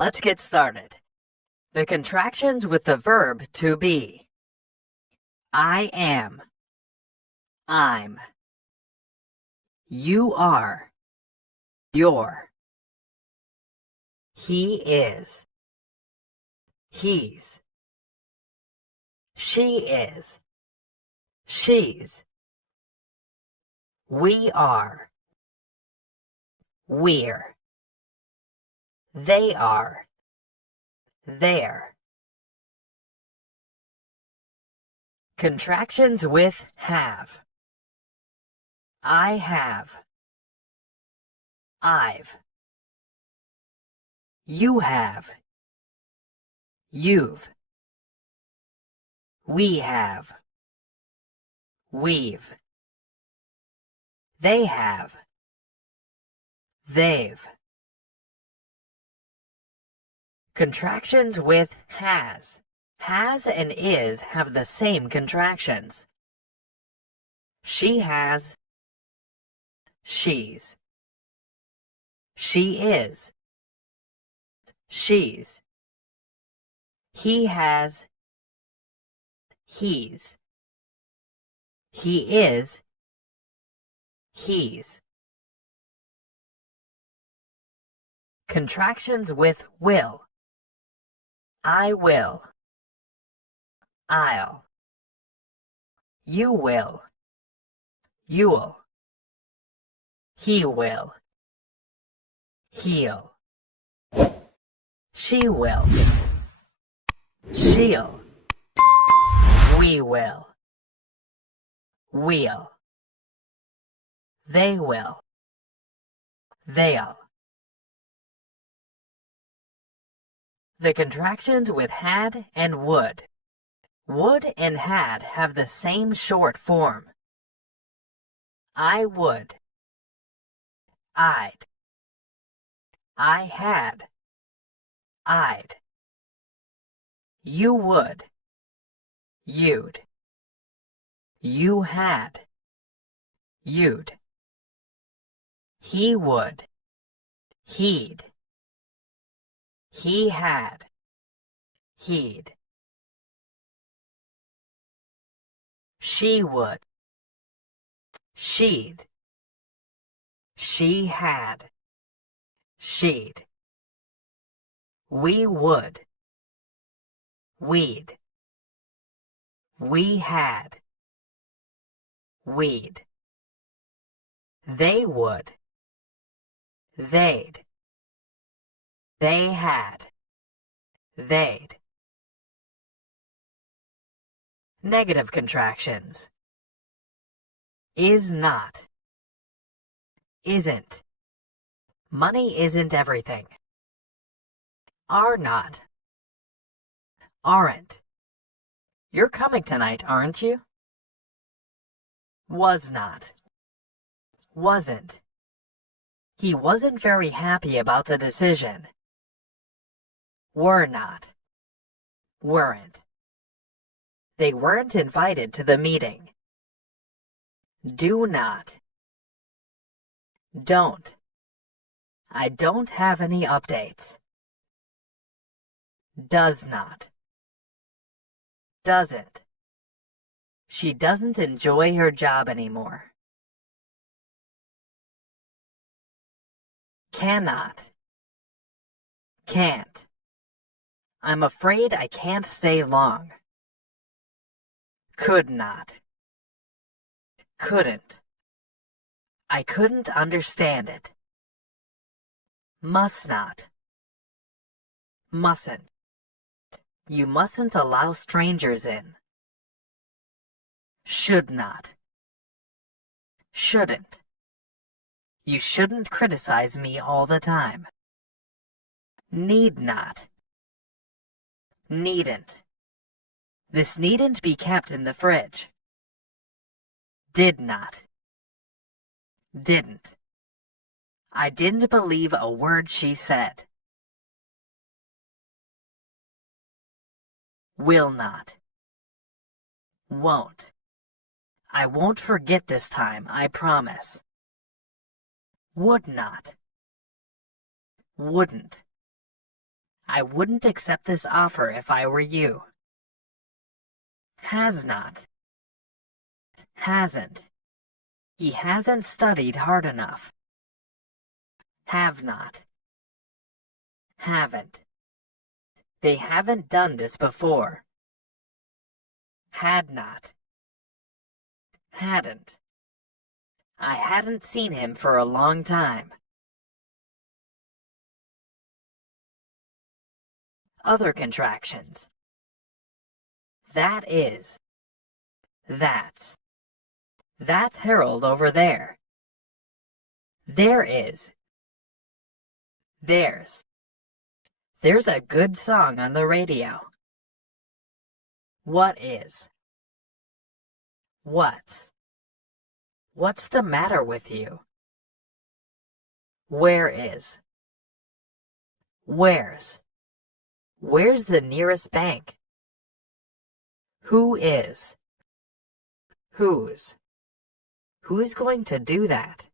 Let's get started. The contractions with the verb to be. I am. I'm. You are. You're. He is. He's. She is. She's. We are. We're. They are. They're. Contractions with have. I have. I've. You have. You've. We have. We've. They have. They've. Contractions with has. Has and is have the same contractions. She has. She's. She is. She's. He has. He's. He is. He's. Contractions with will. I will. I'll. You will. You'll. He will. He'll. She will. She'll. We will. We'll. They will. They'll. The contractions with had and would. Would and had have the same short form. I would. I'd. I had. I'd. You would. You'd. You had. You'd. He would. He'd. He had. He'd. She would. She'd. She had. She'd. We would. We'd. We had. We'd. They would. They'd. They had. They'd. Negative contractions. Is not. Isn't. Money isn't everything. Are not. Aren't. You're coming tonight, aren't you? Was not. Wasn't. He wasn't very happy about the decision. Were not. Weren't. They weren't invited to the meeting. Do not. Don't. I don't have any updates. Does not. Doesn't. She doesn't enjoy her job anymore. Cannot. Can't. I'm afraid I can't stay long. Could not. Couldn't. I couldn't understand it. Must not. Mustn't. You mustn't allow strangers in. Should not. Shouldn't. You shouldn't criticize me all the time. Need not. Needn't. This needn't be kept in the fridge. Did not. Didn't. I didn't believe a word she said. Will not. Won't. I won't forget this time, I promise. Would not. Wouldn't. I wouldn't accept this offer if I were you. Has not. Hasn't. He hasn't studied hard enough. Have not. Haven't. They haven't done this before. Had not. Hadn't. I hadn't seen him for a long time. Other contractions. That is. That's. That's Harold over there. There is. There's. There's a good song on the radio. What is? What's? What's the matter with you? Where is? Where's? Where's the nearest bank? Who is? Whose? Who's going to do that?